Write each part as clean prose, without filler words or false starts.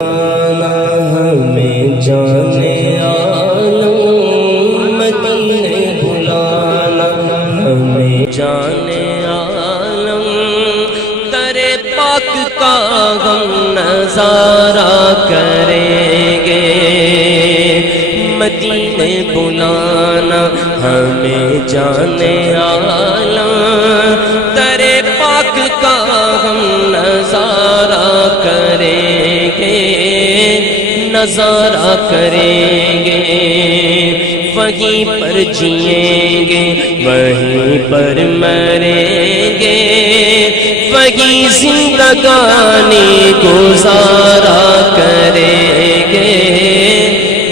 ہمیں جانے عالم مدینے بلانا، ہمیں جانے عالم درے پاک کا ہم نظارہ کریں گے، مدینے بلانا ہمیں جانے عالم درے پاک کا ہم نظارہ کریں گے، نظارہ کریں گے، وہیں پر جئیں گے وہیں پر مریں گے، وہیں زندگانی گزارا کریں گے،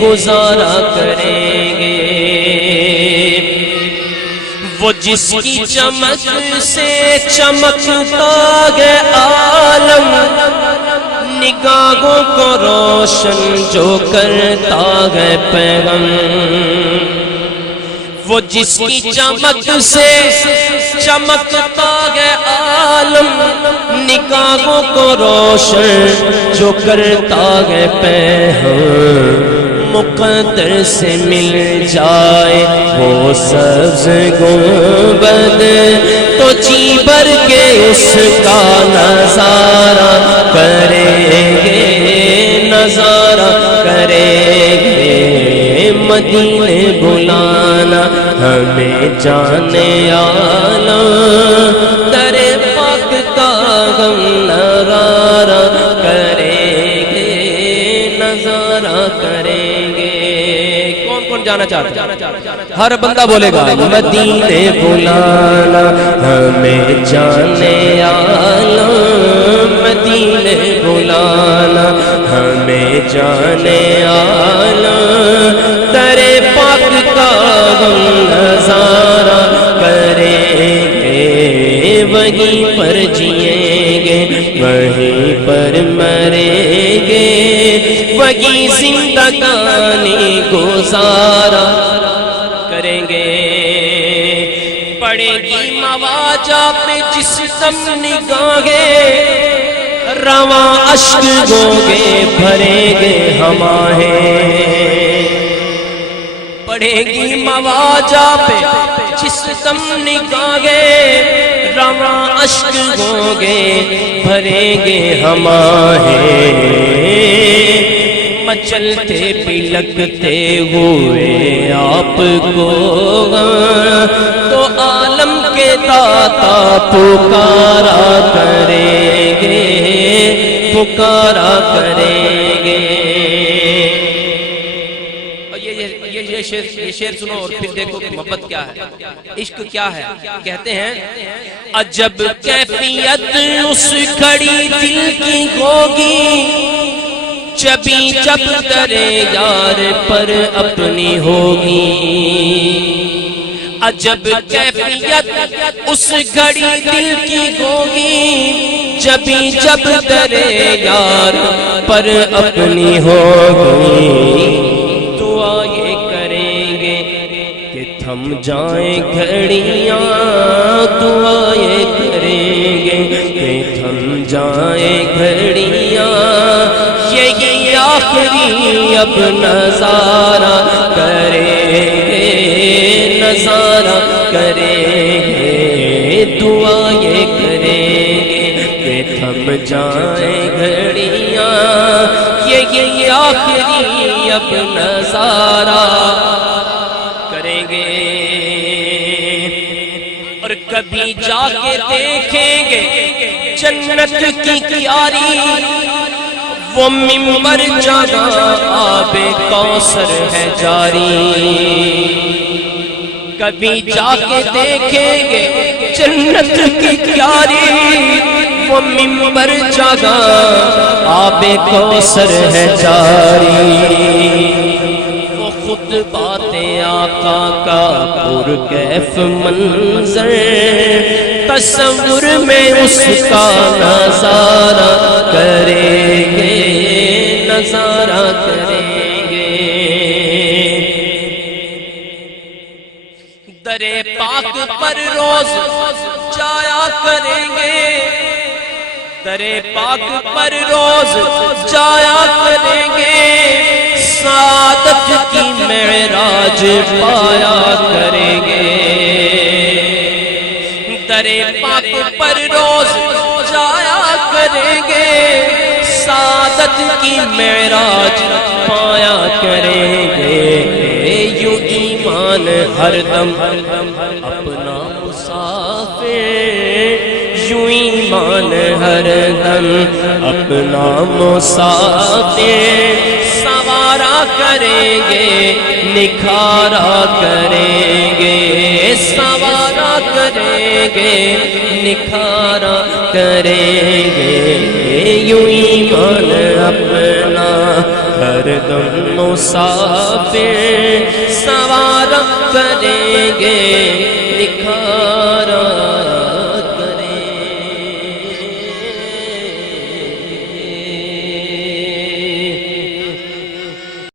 گزارا کریں گے۔ وہ جس کی چمک سے چمکتا ہے عالم، نگاہوں کو روشن جو کرتا ہے پیغام، وہ جس کی چمک سے چمکتا ہے عالم، نگاہوں کو روشن جو کرتا ہے پیغام، مقدر سے مل جائے وہ سبز گنبد تو جی بھر کے اس کا نظارہ کریں گے، نظارہ کریں گے، مدینے بلانا ہمیں جانے عالم درے پاک کا ہم نظارہ کریں گے، نظارہ کریں گے۔ کون کون جانا چاہتا ہے؟ ہر بندہ بولے گا مدینے بلانا ہمیں جانے عالم، مدینے بلانا ہمیں جانے عالم درے پاک کا ہم نظارہ کریں گے، وہیں پر جئیں گے وہیں پر مریں گے، وہیں زندگانی گزارا کریں گے۔ پڑے گی مواجہ پہ جس دم نگاہیں، رواں اشک گوگے بھریں گے ہم آہیں، پڑے گی مواجہ پہ جس دم نگاہیں، رواں اشک گوگے بھریں گے ہم آہیں، مچلتے پلکتے ہوئے آپ کو تو عالم کے داتا پکارا کریں گے، پکارا کریں گے۔ یہ شعر سنو اور پھر دیکھو کہ محبت کیا ہے، عشق کیا ہے۔ کہتے ہیں عجب کیفیت اس گھڑی دل کی ہوگی، جبھی جب درے یار پر اپنی ہوگی، عجب کیفیت اس گھڑی دل کی ہوگی، جبھی جب درے یار پر اپنی ہوگی، دعا یہ کریں گے کہ تھم جائیں گھڑیاں، دعا یہ کریں گے کہ تھم جائیں گھڑیاں، یہی آخری اب نظارہ کریں گے، نظارہ کریں گے، دعا یہ کریں گے کہ تھم جائیں گھڑیاں، یہی آخری اب نظارہ کریں گے۔ اور کبھی جا کے دیکھیں گے جنت کی کیاری، وہ ممبر جگہ آب کوثر ہے جاری، کبھی جا کے دیکھیں گے جنت کی کیاری، وہ ممبر جگہ آب کوثر ہے جاری، وہ خود باتیں آقا کا پرکیف منظر، تصور میں اس کا نظارہ کریں گے، نظارہ کریں گے۔ درے پاک پر روز جایا کریں گے، درے پاک پر روز جایا کریں گے، سعادت کی معراج پایا کریں گے۔ درے پاک پر روز جایا کریں گے، سعادت کی معراج پایا کریں گے۔ یوں ایمان ہر دم اپنا مسافر، یوں ایمان ہر دم اپنا مسافر سوارا کریں گے، نکھارا کریں گے، سوارا کریں گے، نکھارا کریں گے۔ یوں ایمان اپنا ہر دم مسافر سوارا کریں گے،